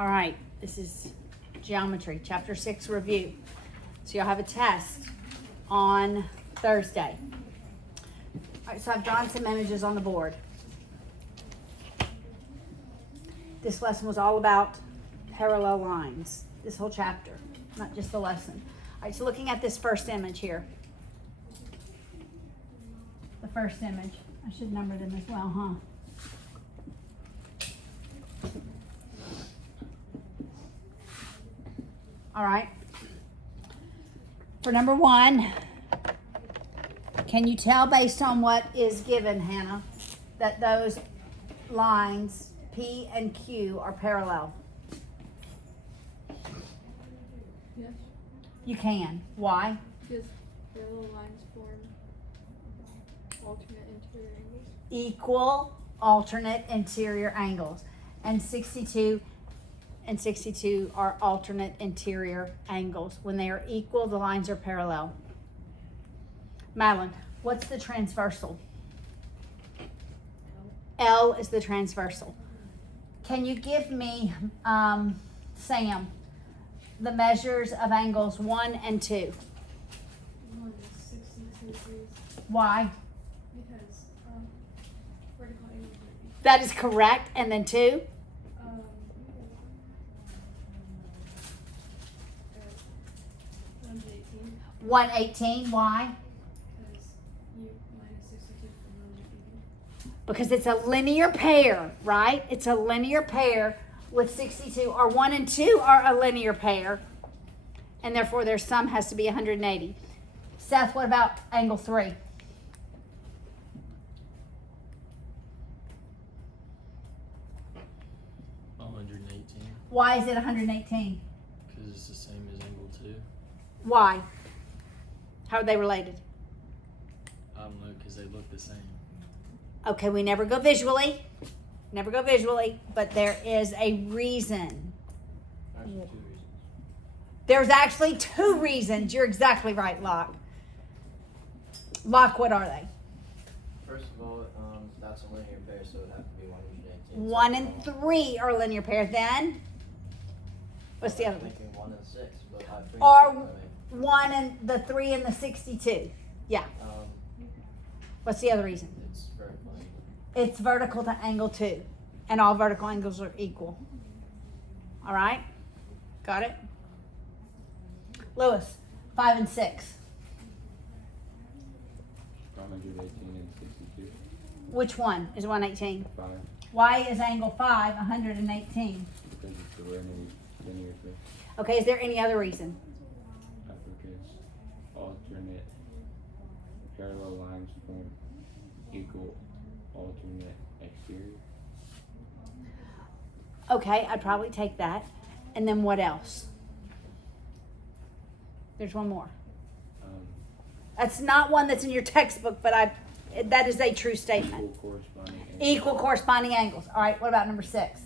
All right, this is geometry, chapter 6 review. So you'll have a test on Thursday. All right, so I've drawn some images on the board. This lesson was all about parallel lines, this whole chapter, not just the lesson. All right, so looking at this first image here. The first image. I should number them as well, huh? All right. For number 1, can you tell based on what is given, Hannah, that those lines P and Q are parallel? Yes. You can. Why? Because parallel lines form alternate interior angles. Equal alternate interior angles. And 62 and 62 are alternate interior angles. When they are equal, the lines are parallel. Madeline, what's the transversal? L is the transversal. Can you give me, Sam, the measures of angles 1 and 2? 1 is 62 degrees Why? because vertical angles are equal. That is correct. And then 2? 118 118. Why? because u minus 62 from 1 is equal. Because it's a linear pair, right? It's a linear pair with 62, or 1 and 2 are a linear pair, and therefore their sum has to be 180. Seth, what about angle 3? Why is it 118? Because it's the same as angle 2. Why? How are they related? I don't know, because they look the same. Okay, we never go visually. Never go visually, but there is a reason. Actually, 2 reasons. There's actually 2 reasons. You're exactly right, Locke. Locke, what are they? First of all, that's a linear pair, so it would have to be 118. 1 and 3 are linear pair. Then, what's the other I'm one? thinking 1 and 6, but I think Or 1 and the 3 and the 62. Yeah. What's the other reason? it's vertical angle. It's vertical to angle 2. And all vertical angles are equal. All right? Got it? Lewis, 5 and 6. 118 and 62. Which one is 118? 5. Why is angle 5 118? Because it's a linear pair. Okay, is there any other reason? Because alternate parallel lines form equal alternate exterior. Okay, I'd probably take that. And then what else? There's one more. That's not one that's in your textbook, but that is a true statement. Equal corresponding angles. All right, what about number 6?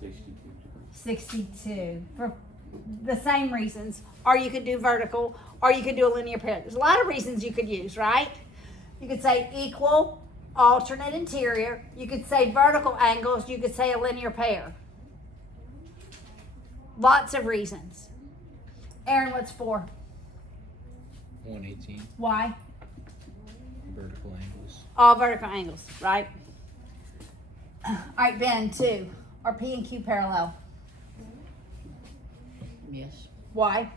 62. 62. For the same reasons. Or you could do vertical, or you could do a linear pair. There's a lot of reasons you could use, right? You could say equal alternate interior. You could say vertical angles. You could say a linear pair. Lots of reasons. Aaron, what's 4? 118. Why? Vertical angles. All vertical angles, right? All right, Ben, 2. Are P and Q parallel? Yes. Why?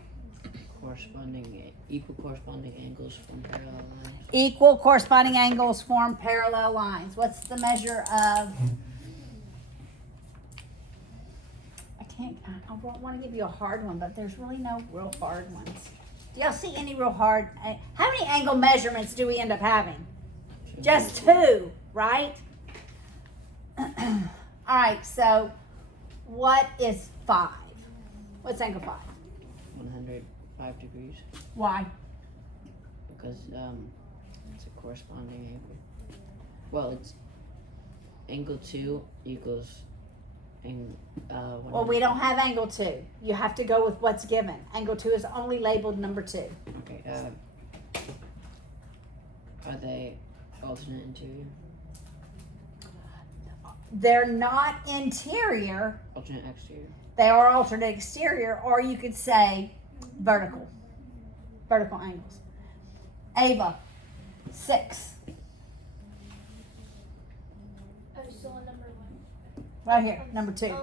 Equal corresponding angles from parallel lines. Equal corresponding angles form parallel lines. What's the measure of... I don't want to give you a hard one, but there's really no real hard ones. Do y'all see any real hard... How many angle measurements do we end up having? Just 2, right? All right, so what is 5? What's angle 5? 105 degrees. Why? Because it's a corresponding angle. Well, it's angle 2 equals Well, we don't have angle 2. You have to go with what's given. Angle 2 is only labeled number 2. Okay. Are they alternate interior? they're not interior, Alternate exterior. they are alternate exterior, or you could say vertical angles. Ava, 6, I'm still on number 1. right here, number 2.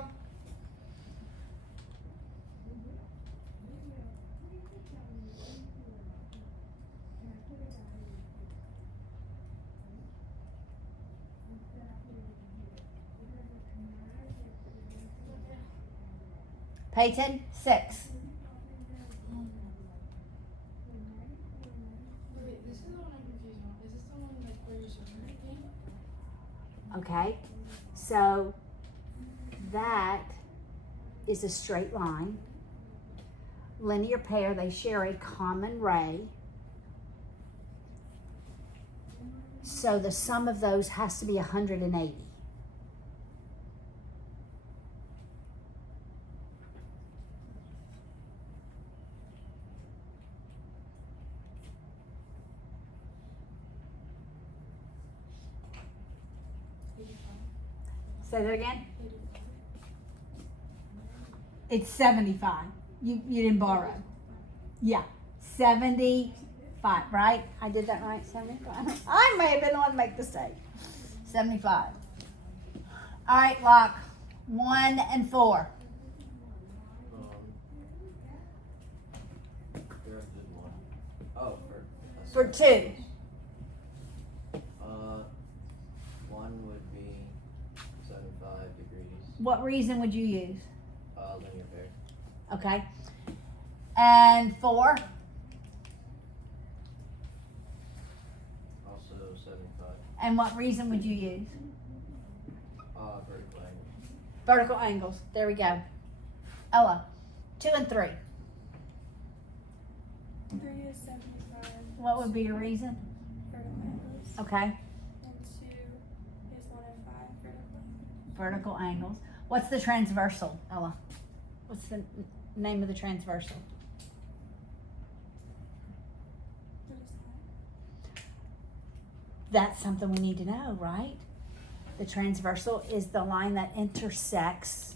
Peyton, 6. Wait, this is the one I'm confused on. Is this the one like where you're showing everything? Okay, so that is a straight line. Linear pair, they share a common ray. So the sum of those has to be 180. Say that again. It's 75. You didn't borrow. Yeah, 75, right? I did that right, 75. I may have been the one to make the mistake. 75. All right, Locke. 1 and 4. You're a good one. Oh, For 2. 1 would be 75 degrees. What reason would you use? Linear pair. Okay. And 4. Also 75. And what reason would you use? Vertical angle. Vertical angles. There we go. Ella. 2 and 3. 3 is 75. What would be your reason? Vertical angles. Okay. And 2 is 1 and 5 vertical. Vertical angles. What's the transversal, Ella? What's the name of the transversal? What is that? That's something we need to know, right? The transversal is the line that intersects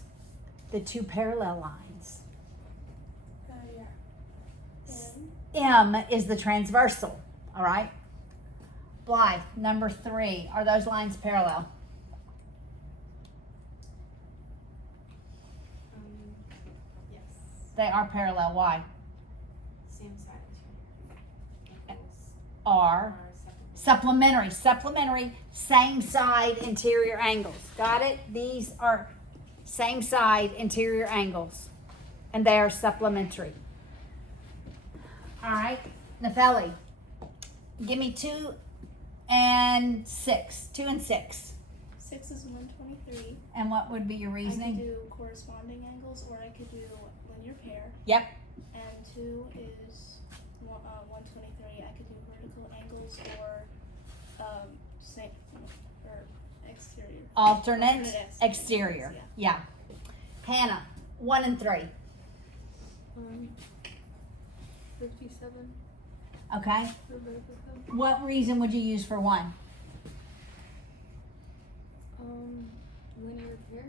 the 2 parallel lines. Yeah. M is the transversal, all right? Blythe, number 3. Are those lines parallel? Yes. They are parallel. Why? Same side as Are supplementary. Supplementary, same side interior angles. Got it? These are same side interior angles. And they are supplementary. All right, Nefeli, give me 2 and 6. 2 and 6. 6 is 123. And what would be your I could reasoning? do corresponding angles, or I could do linear pair. Yep. And 2 is 123. I could do vertical angles or same or exterior. Alternate Alternate exterior. Yeah. Hannah, 1 and 3. 57 Okay. for both of them. What reason would you use for 1? Linear pair.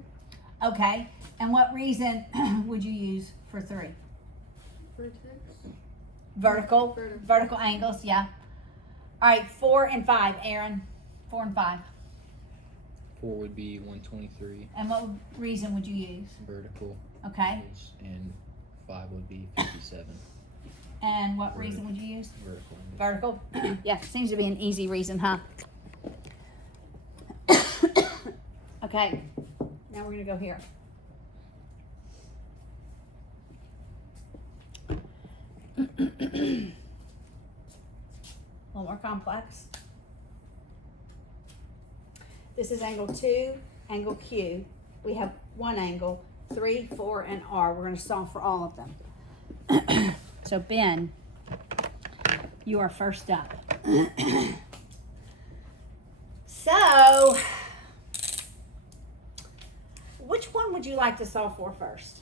Okay. And what reason would you use for 3? Vertex. Vertical. Vertical. Vertical angles, yeah. All right, 4 and 5, Aaron. 4 and 5. 4 would be 123 And what reason would you use? vertical Okay. angles, and 5 would be 57 And what reason would you use? vertical angles. Vertical. Yeah, seems to be an easy reason, huh? Okay. Now we're gonna go here. A little more complex. This is angle 2, angle Q. We have 1 angle, 3, 4, and R. We're going to solve for all of them. So Ben, you are first up. So, which one would you like to solve for first?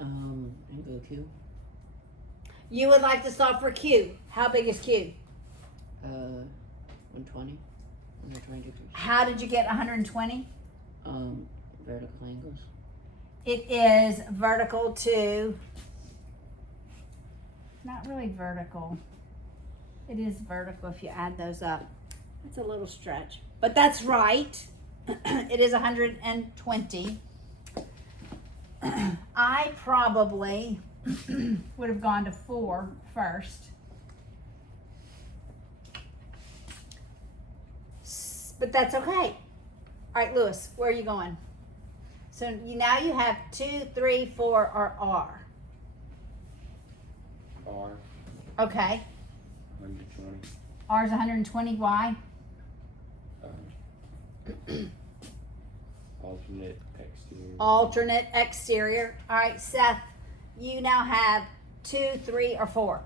Angle Q. You would like to solve for Q. How big is Q? 120. 120 degrees. How did you get 120? Vertical angles. It is vertical to, not really vertical. It is vertical if you add those up. It's a little stretch, but that's right. It is 120. I probably would have gone to 4 first. But that's okay. All right, Lewis, where are you going? So now you have 2, 3, 4 are R. R, Okay. 120. R is 120. Why? Alternate exterior. Alternate exterior. All right, Seth, you now have 2, 3, or 4.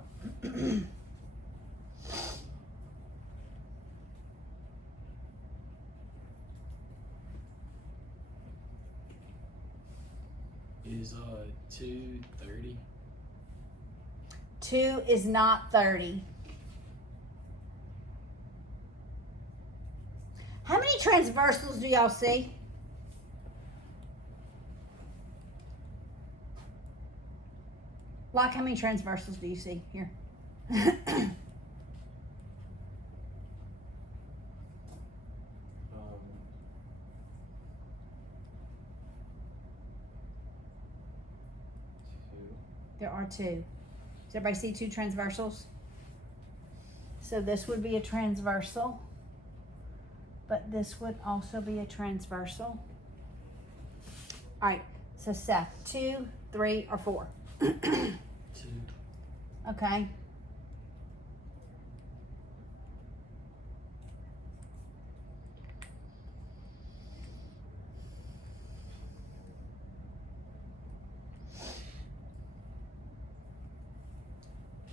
Is 230? 2 is not 30. How many transversals do y'all see? Like, how many transversals do you see here? Two. There are 2. Does everybody see 2 transversals? So this would be a transversal, but this would also be a transversal. All right, so Seth, 2, 3, or 4? 2. Okay.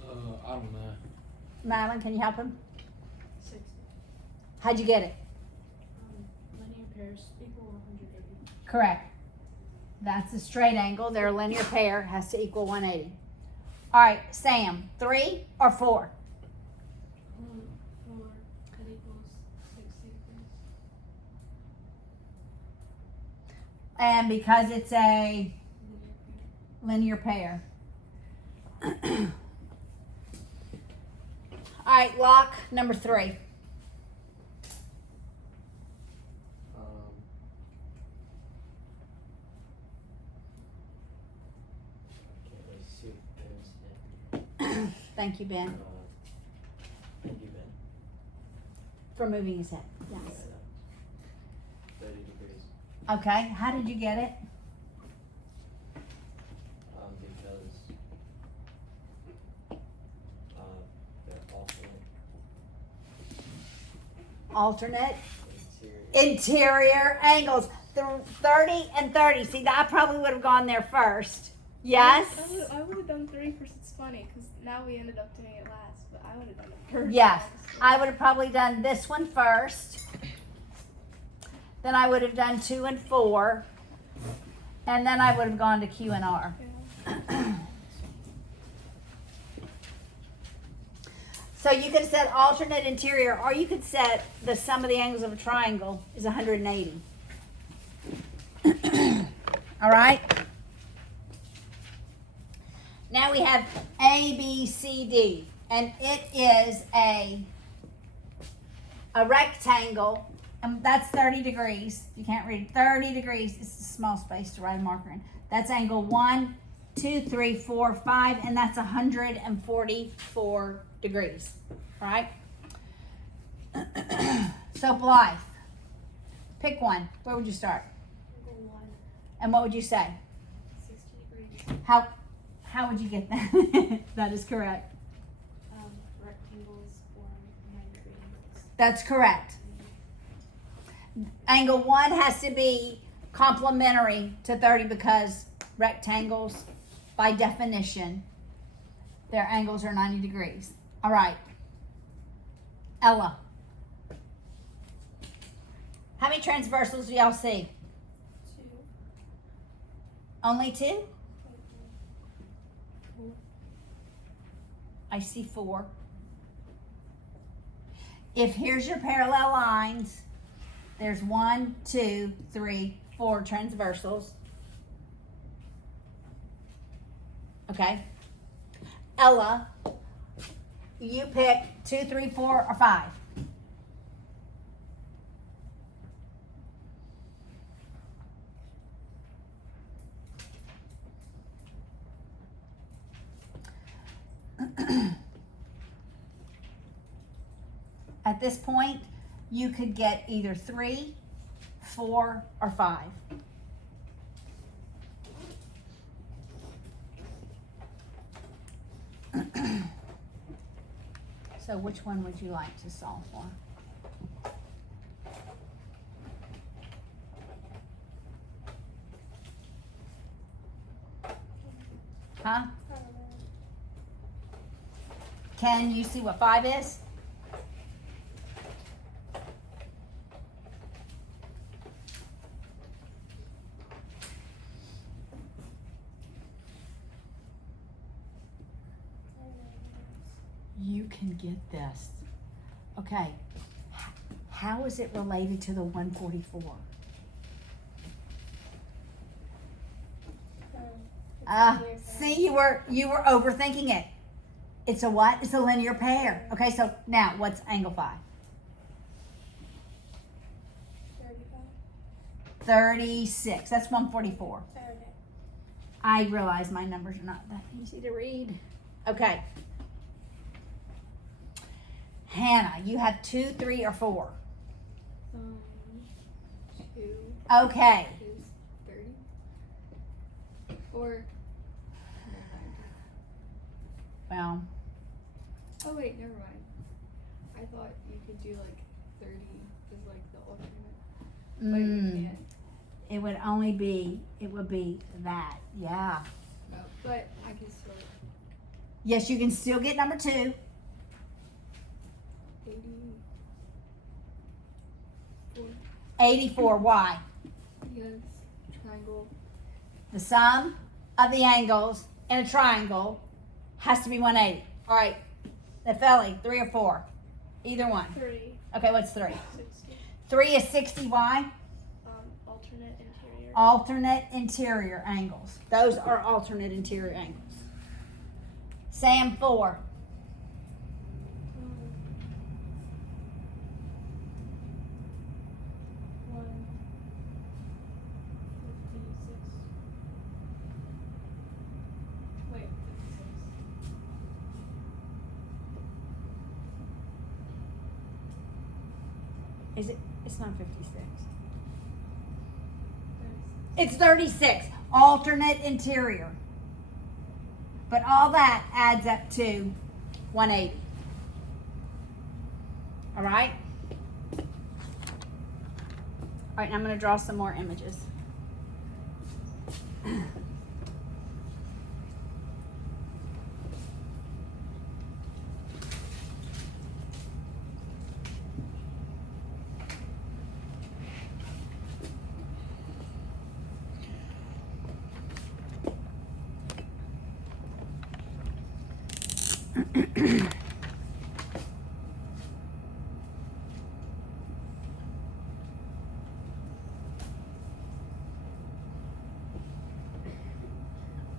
I don't know. Madeline, can you help him? 60. How'd you get it? Linear pairs equal 180. Correct. That's a straight angle. Their linear pair has to equal 180. All right, Sam, 3 or 4? 4. That equals 60 degrees. And because it's a Linear pair. linear pair. All right, lock number 3. Okay, let's see if there's Thank you, Ben, thank you, Ben. for moving his head. Yes. 30 degrees. Okay, how did you get it? Because they're Alternate interior. interior angles. The 30 and 30. See, I probably would have gone there first. Yes? I would have done 3 first. It's funny because now we ended up doing it last, but I would have done it first. Yes. honestly. I would have probably done this one first. Then I would have done 2 and 4. And then I would have gone to Q and R. Yeah. So you could set alternate interior, or you could set the sum of the angles of a triangle is 180. All right? Now we have A, B, C, D. And it is a rectangle. And that's 30 degrees. If you can't read, 30 degrees is a small space to write a marker in. That's angle 1, 2, 3, 4, 5, and that's 144 degrees. All right? So Blythe, pick one. Where would you start? Angle 1, And what would you say? 60 degrees. How would you get that? That is correct. Rectangles form 90-degree angles. That's correct. Angle 1 has to be complementary to 30 because rectangles, by definition, their angles are 90 degrees. All right. Ella. How many transversals do y'all see? 2. Only 2? I see 4. If here's your parallel lines, There's 1, 2, 3, 4 transversals. Okay. Ella, you pick 2, 3, 4, or 5. At this point, you could get either 3, 4, or 5. So which one would you like to solve for? Huh? Can you see what 5 is? You can get this. Okay. How is it related to the 144? See, you were overthinking it. It's a what? It's a linear pair. Okay, so now what's angle 5? 35. 36. That's 144. Okay. I realize my numbers are not that easy to read. Okay. Hannah, you have 2, 3, or 4. 2 Okay. is 30. Or Well, oh wait, never mind. I thought you could do like 30 is like the alternate, but you can't. it would only be, it would be that. Yeah. No, but I can still Yes, you can still get number 2. 84 84. Why? because triangle. The sum of the angles in a triangle has to be 180. All right. Nefeli, 3 or 4? Either one. 3, Okay, what's 3? 60. 3 is 60. Why? Alternate interior. Alternate interior angles. Those are alternate interior angles. Sam, 4. 156. Wait, 56. Is it? It's not 56. 36. It's 36. Alternate interior. But all that adds up to 180. All right? All right, now I'm going to draw some more images.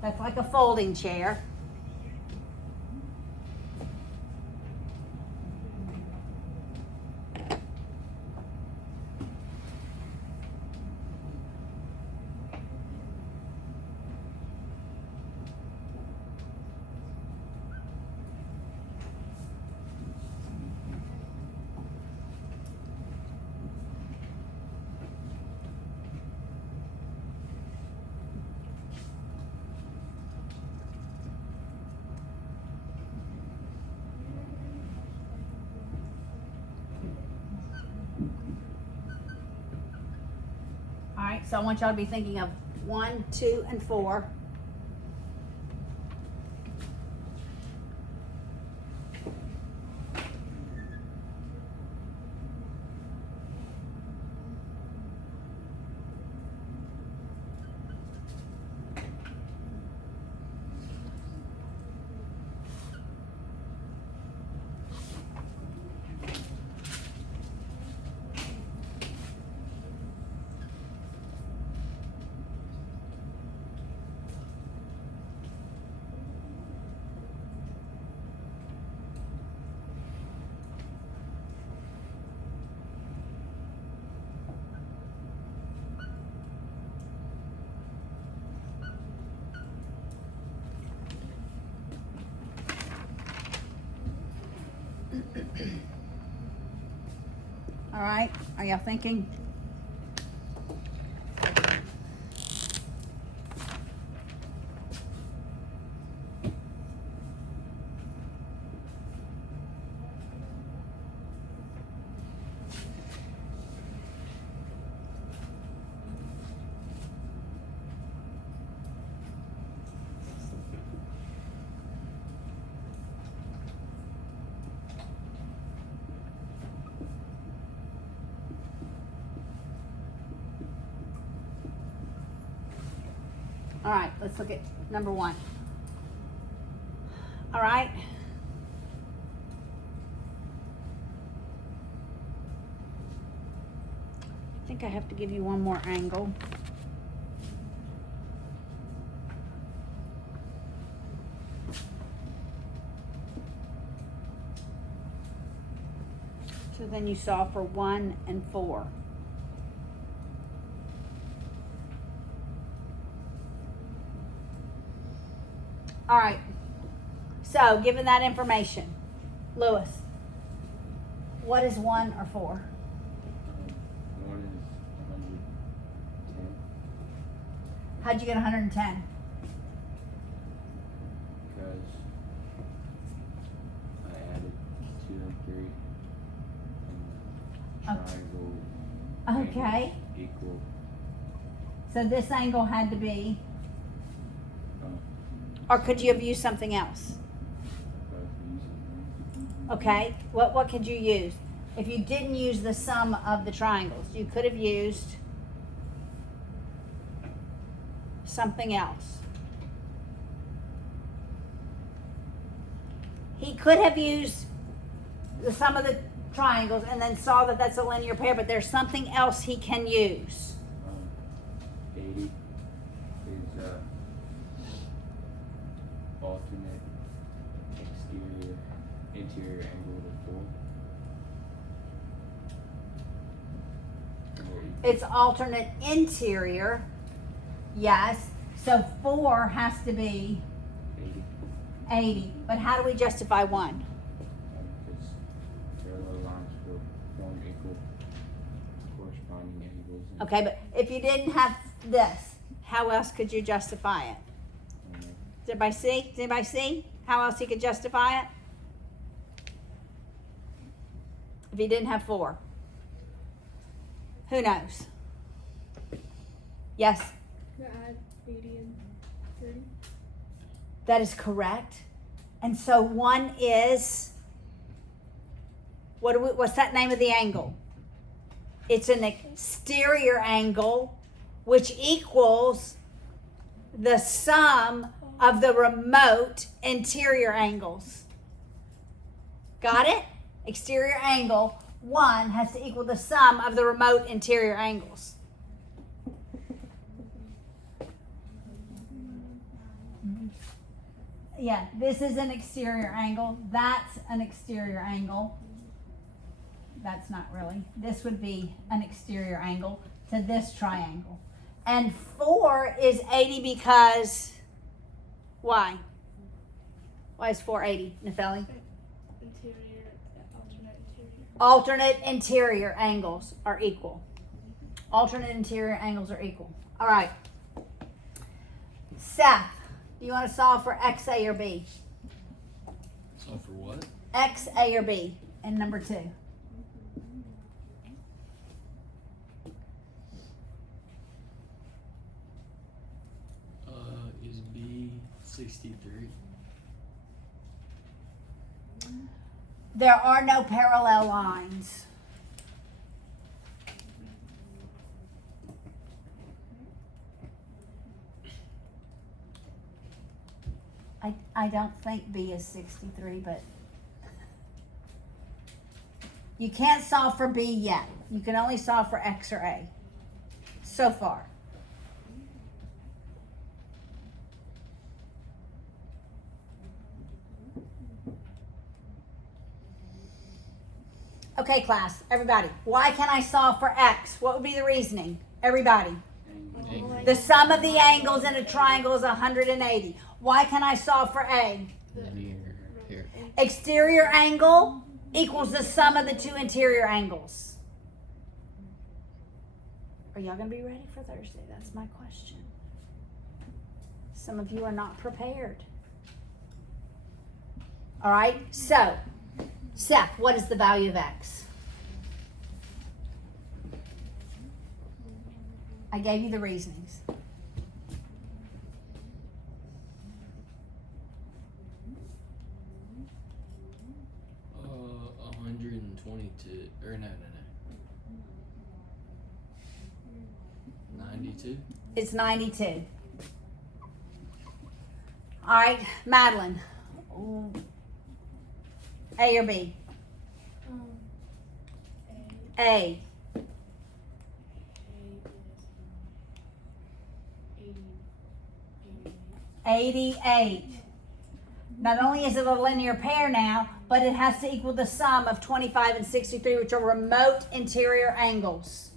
That's like a folding chair. All right, so I want y'all to be thinking of 1, 2, and 4. All right, are y'all thinking? All right, let's look at number 1. All right. I think I have to give you one more angle. So then you solve for 1 and 4. All right. So, given that information, Lewis, what is 1 or 4? 1 is 110. How'd you get 110? Because I added 2 and 3. And the triangle Okay. angles equal. So this angle had to be, or could you have used something else? Both using Okay. What could you use? If you didn't use the sum of the triangles, you could have used something else. He could have used the sum of the triangles and then saw that that's a linear pair, but there's something else he can use. 80 is alternate exterior interior angle to 4. Or It's alternate interior. Yes. So 4 has to be 80. 80. But how do we justify 1? Because parallel lines will form equal corresponding angles. And, Okay, but if you didn't have this, how else could you justify it? Does everybody see? Does anybody see how else he could justify it? If he didn't have 4. Who knows? Yes, You add 80 and 30. that is correct. And so 1 is, what's that name of the angle? It's an exterior angle, which equals the sum of the remote interior angles. Got it? Exterior angle 1 has to equal the sum of the remote interior angles. Yeah, this is an exterior angle. That's an exterior angle. That's not really. This would be an exterior angle to this triangle. And 4 is 80 because, why? Why is 4 80, Nefeli? Interior, alternate interior. Alternate interior angles are equal. Alternate interior angles are equal. All right. Seth, do you want to solve for X, A, or B? So for what? X, A, or B in number 2. Is B 63? There are no parallel lines. I don't think B is 63, but you can't solve for B yet. You can only solve for X or A so far. Okay, class, everybody. Why can't I solve for X? What would be the reasoning? Everybody. Angle. The sum of the angles in a triangle is 180. Why can I solve for A? Linear here. Exterior angle equals the sum of the 2 interior angles. Are y'all gonna be ready for Thursday? That's my question. Some of you are not prepared. All right, so Seth, what is the value of X? I gave you the reasonings. Uh, 122, or no. 92? It's 92. All right, Madeline. A or B? A. 88. Not only is it a linear pair now, but it has to equal the sum of 25 and 63, which are remote interior angles.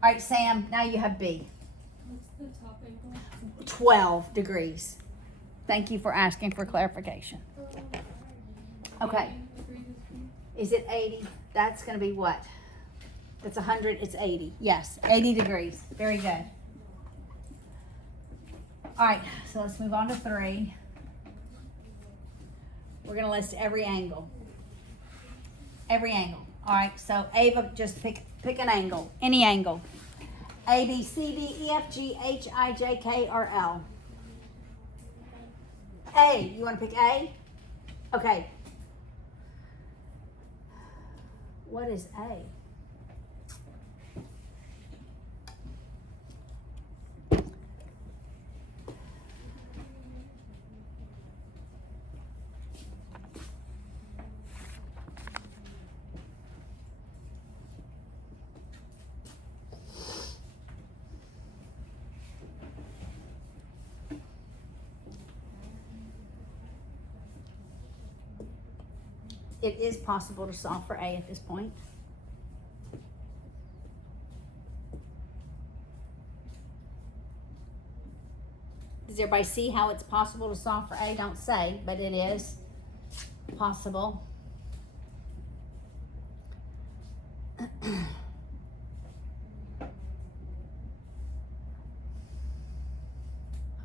All right, Sam, now you have B. What's the top angle? 12 degrees. Thank you for asking for clarification. Okay. Is it 80? That's going to be what? That's 100. It's 80. Yes, 80 degrees. Very good. All right, so let's move on to 3. We're going to list every angle. Every angle. All right, so Ava, just pick an angle. Any angle. A, B, C, D, E, F, G, H, I, J, K, or L. A. You want to pick A? Okay. What is A? It is possible to solve for A at this point. Does everybody see how it's possible to solve for A? Don't say, but it is possible.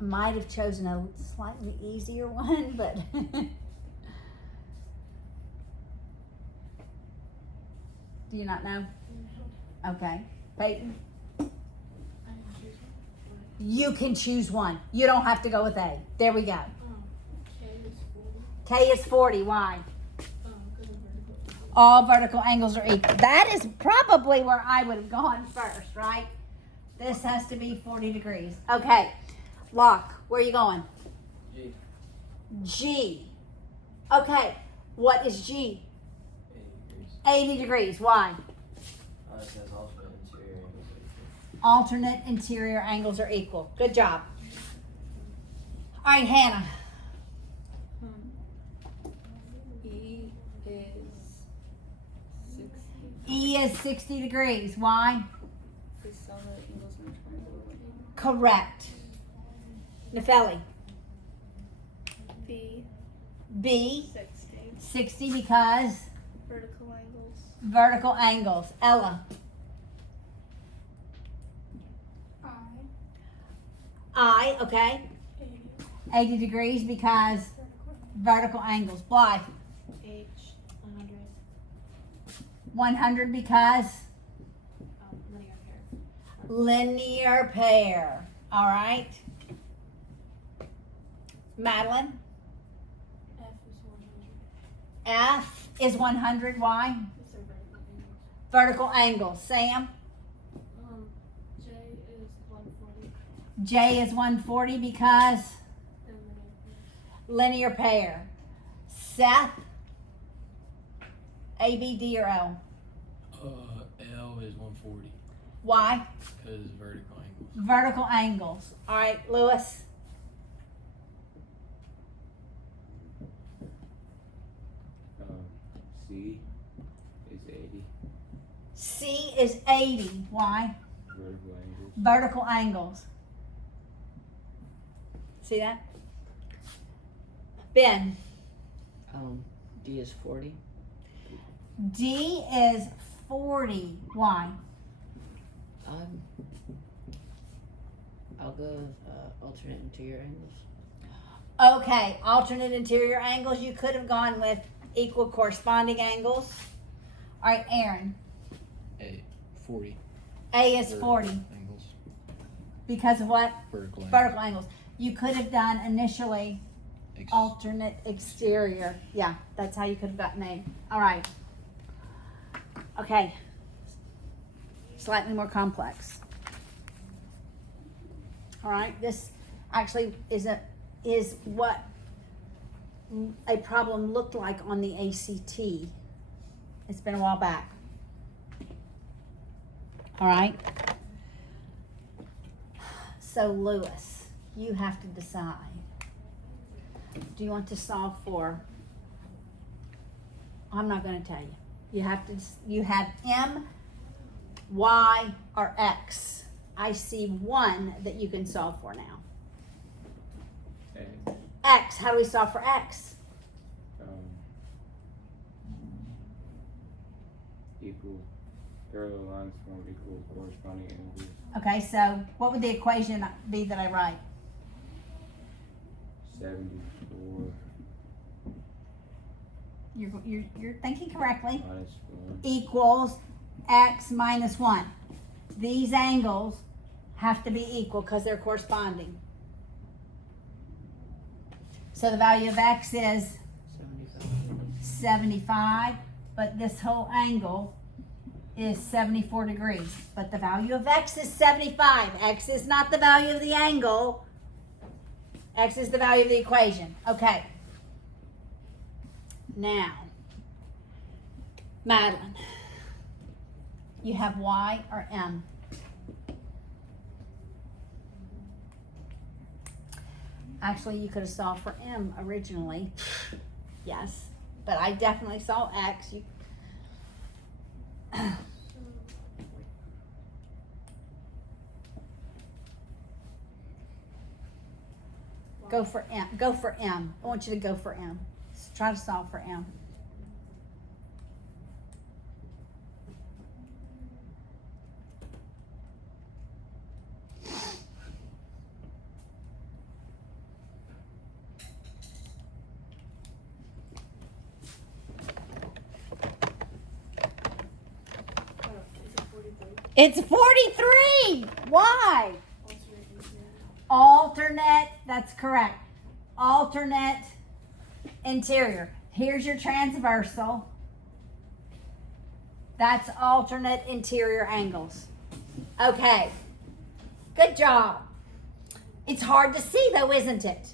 I might have chosen a slightly easier one, but do you not know? Okay. Peyton? You can choose one. You don't have to go with A. There we go. K is 40. K is 40. Why? Because of vertical. All vertical angles are equal. That is probably where I would have gone first, right? This has to be 40 degrees. Okay. Locke, where are you going? G. G. Okay. What is G? 80 degrees. 80 degrees. Why? It says alternate interior angles are equal. Alternate interior angles are equal. Good job. All right, Hannah. E is 60. E is 60 degrees. Why? Because some of the angles in the triangle are 80. Correct. Nefeli. B, B, 60. 60 because Vertical angles. vertical angles. Ella. I, okay. 80. 80 degrees because vertical angles. Blythe. H, 100. 100 because Linear pair. linear pair. All right. Madeline. F is 100. F is 100. Why? These are Vertical vertical angles. angles. Sam. J is 140. J is 140 because And linear linear pair. pair. Seth. A, B, D, or L. L is 140 Why? because vertical angles. Vertical angles. All right, Lewis. C is 80. C is 80. Why? Vertical angles. Vertical angles. See that? Ben. D is 40. D is 40. Why? I'll go with alternate interior angles. Okay, alternate interior angles. You could have gone with equal corresponding angles. All right, Aaron. 40 A is 40 angles. because of what? Vertical angles. Vertical angles. You could have done initially Ex- alternate exterior. Yeah, that's how you could have gotten A. All right. Okay. Slightly more complex. All right. This actually is what a problem looked like on the ACT. It's been a while back. All right. So Lewis, you have to decide. Do you want to solve for? I'm not going to tell you. You have to. You have M, Y, or X. I see one that you can solve for now. A. X. How do we solve for X? Equal parallel lines form equal corresponding angles. Okay. So what would the equation be that I write? 74 You're thinking correctly. minus 1. Equals X minus 1. These angles have to be equal because they're corresponding. So the value of X is 75, but this whole angle is 74 degrees. But the value of X is 75. X is not the value of the angle. X is the value of the equation. Okay. Now, Madeline, you have Y or M? Actually, you could have solved for M originally. Yes, but I definitely saw X. You go for M. Go for M. I want you to go for M. Try to solve for M. It's 43. Why? Alternate. That's correct. Alternate interior. Here's your transversal. That's alternate interior angles. Okay. Good job. It's hard to see though, isn't it?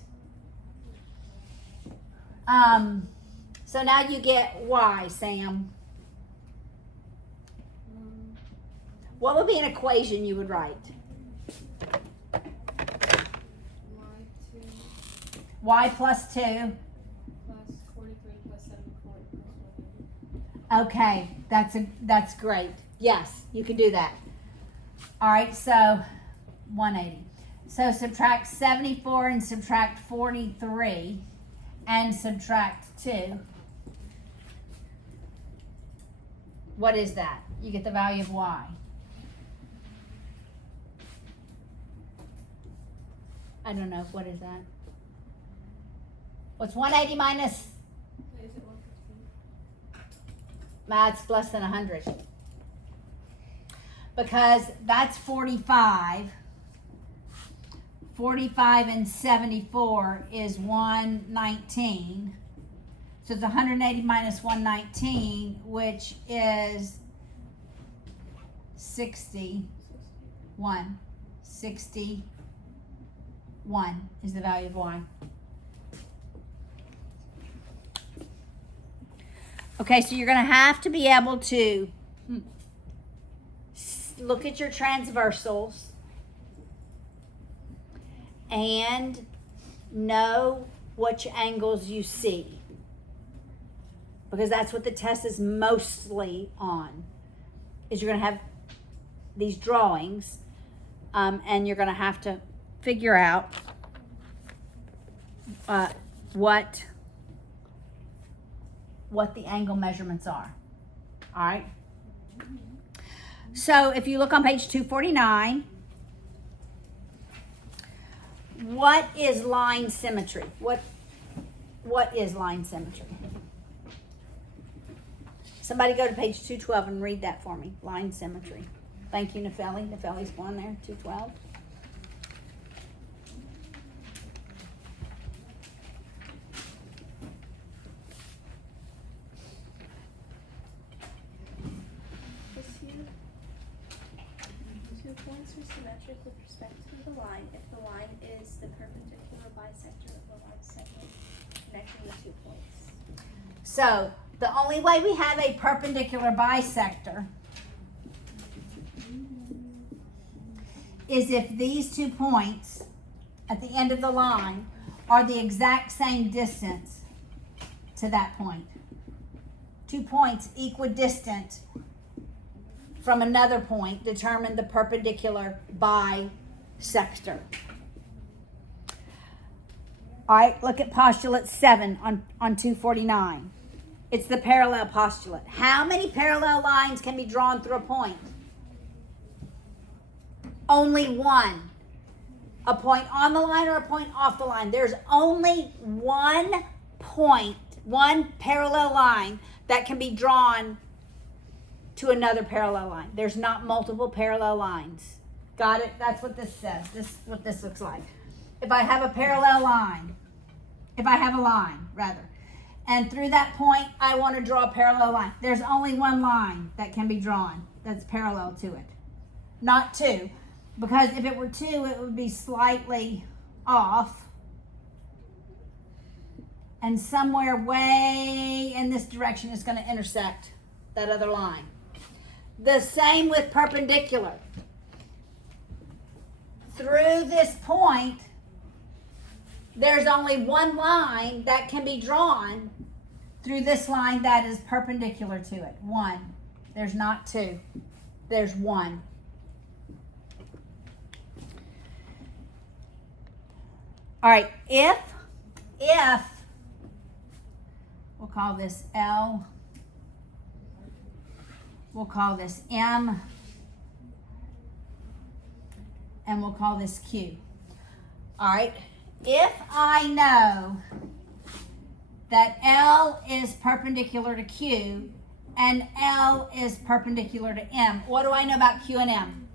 So now you get Y, Sam. What would be an equation you would write? Y plus 2. Plus 43 plus 74 plus 180. Okay, that's great. Yes, you can do that. All right, so 180. So subtract 74 and subtract 43 and subtract 2. What is that? You get the value of Y. I don't know. What is that? What's 180 minus? Is it 115? That's less than 100. Because that's 45. 45 and 74 is 119. So it's 180 minus 119, which is 61. 61 is the value of Y. Okay, so you're going to have to be able to look at your transversals and know which angles you see, because that's what the test is mostly on. Is you're going to have these drawings, and you're going to have to figure out what the angle measurements are. All right. So if you look on page 249, what is line symmetry? What is line symmetry? Somebody go to page 212 and read that for me. Line symmetry. Thank you, Nefeli. Nefeli's going there, 212. This here, 2 points are symmetric with respect to the line if the line is the perpendicular bisector of the line segment connecting the 2 points. So the only way we have a perpendicular bisector is if these 2 points at the end of the line are the exact same distance to that point. 2 points equidistant from another point determine the perpendicular bisector. All right, look at postulate 7 on 249. It's the parallel postulate. How many parallel lines can be drawn through a point? Only one. A point on the line or a point off the line. There's only one point, one parallel line that can be drawn to another parallel line. There's not multiple parallel lines. Got it? That's what this says. This is what this looks like. If I have a parallel line, and through that point I want to draw a parallel line, there's only one line that can be drawn that's parallel to it. Not two. Because if it were two, it would be slightly off. And somewhere way in this direction is going to intersect that other line. The same with perpendicular. Through this point, there's only one line that can be drawn through this line that is perpendicular to it. One. There's not two. There's one. All right, if we'll call this L, we'll call this M, and we'll call this Q. All right, if I know that L is perpendicular to Q and L is perpendicular to M, what do I know about Q and M?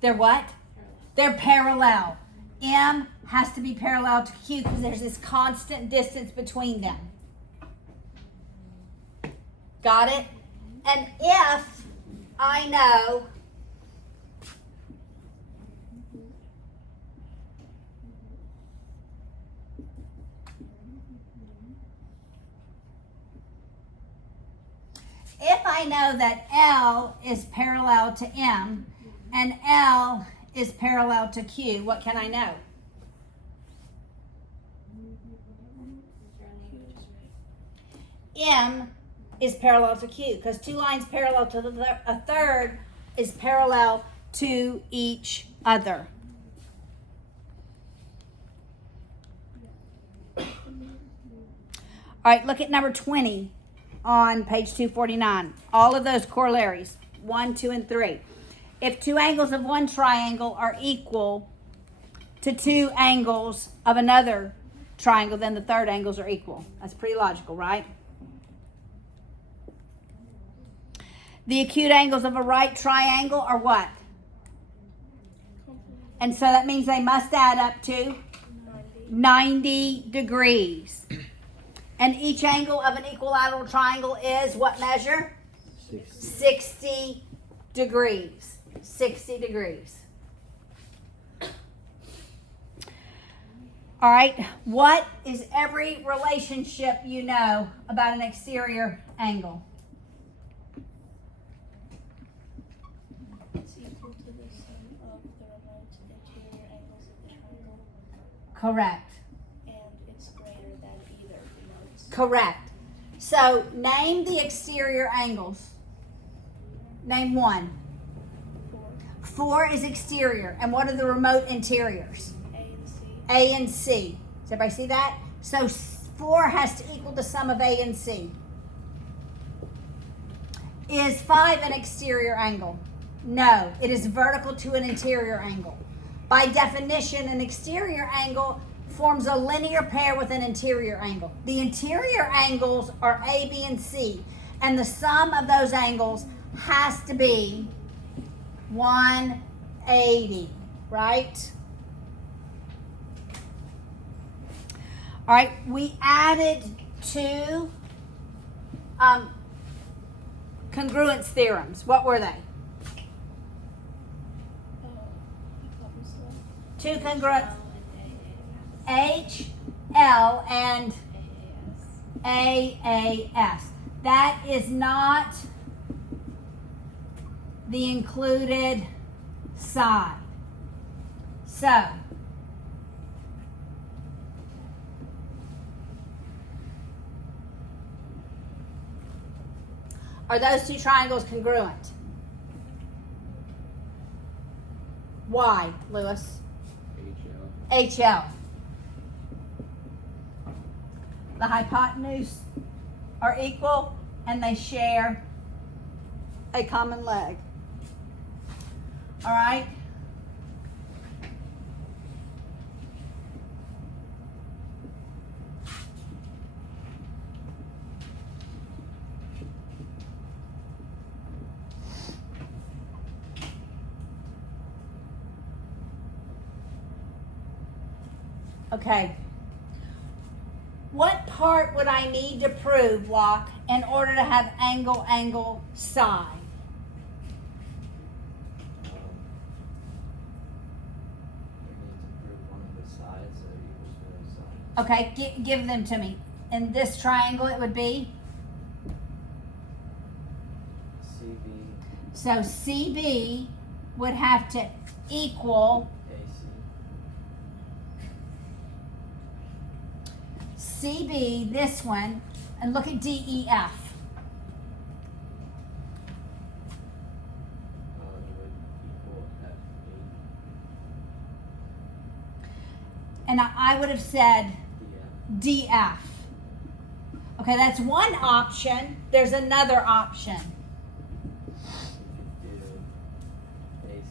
They're what? They're parallel. M has to be parallel to Q because there's this constant distance between them. Got it? And if I know that L is parallel to M and L is parallel to Q, what can I know? M is parallel to Q because two lines parallel to a third is parallel to each other. All right, look at number 20 on page 249. All of those corollaries, 1, 2, and 3. If two angles of one triangle are equal to two angles of another triangle, then the third angles are equal. That's pretty logical, right? The acute angles of a right triangle are what? And so that means they must add up to 90 degrees. And each angle of an equilateral triangle is what measure? 60 degrees. 60 degrees. All right, what is every relationship you know about an exterior angle? It's equal to the sum of the remote interior angles of the triangle. Correct. And it's greater than either remotes. Correct. So name the exterior angles. Name one. 4 is exterior. And what are the remote interiors? A and C. A and C. Does everybody see that? So 4 4 has to equal the sum of A and C. Is 5 an exterior angle? No, it is vertical to an interior angle. By definition, an exterior angle forms a linear pair with an interior angle. The interior angles are A, B, and C, and the sum of those angles has to be 180, right? All right, we added 2 congruence theorems. What were they? Two congruent H, L, and AAS. That is not the included side. So, are those two triangles congruent? Why, Lewis? HL. The hypotenuse are equal and they share a common leg. All right? Okay. What part would I need to prove, Walk, in order to have angle, angle, side? We need to prove one of the sides that equals the other side. Okay, give them to me. In this triangle, it would be? CB, So CB would have to equal AC. CB, this one, and look at DEF. It would equal FE. And I would have said DF. DF. Okay, that's one option. There's another option. We could do AC.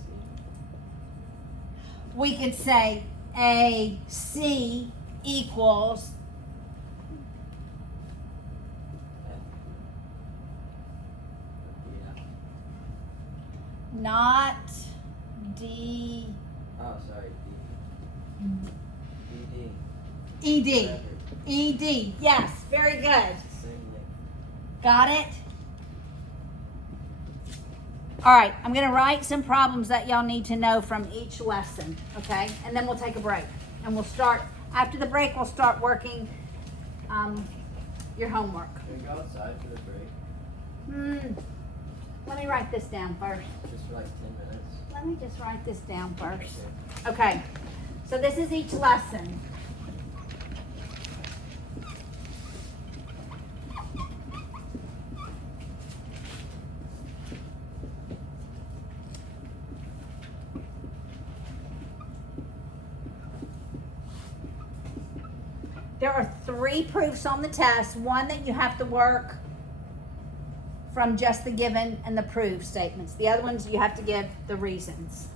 We could say AC equals FE. DF. not D, Oh, sorry, DD. ED. Whatever. ED. Yes, very good. Same length. Got it? All right, I'm going to write some problems that y'all need to know from each lesson, okay? And then we'll take a break. And we'll start, after the break, we'll start working your homework. Can we go outside for the break? Let me write this down first. Just for like 10 minutes? Let me just write this down first. Okay. Okay, so this is each lesson. There are 3 proofs on the test, one that you have to work from just the given and the proof statements. The other ones you have to give the reasons.